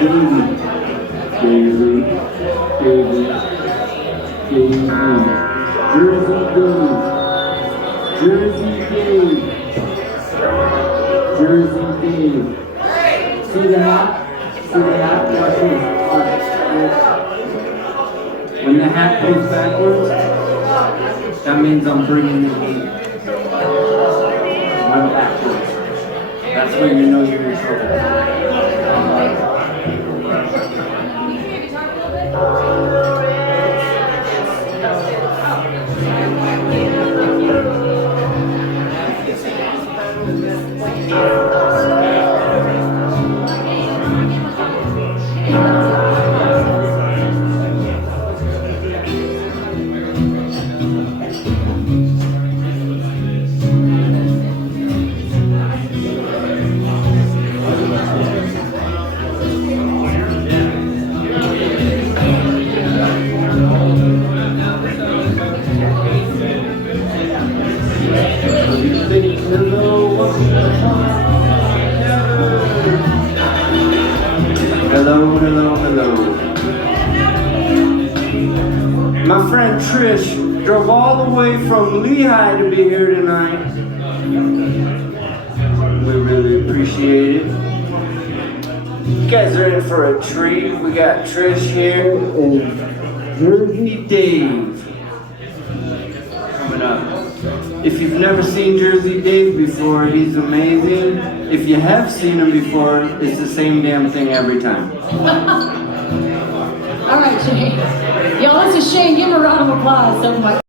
Daisy, Daisy, Daisy, Jersey Dave, Jersey Dave, Jersey Dave. See the hat? See the hat? Watch this. When the hat goes backwards, that means I'm bringing the heat. When backwards. That's when you know you're in trouble. Hello, hello, hello. My friend Trish drove all the way from Lehigh to be here tonight. We really appreciate it. You guys are in for a treat. We got Trish here and Jersey Dave coming up. If you've never seen Jersey Dave before, he's amazing. If you have seen him before, it's the same damn thing every time. All right, Shane. Y'all, this is Shane. Give him a round of applause. Oh my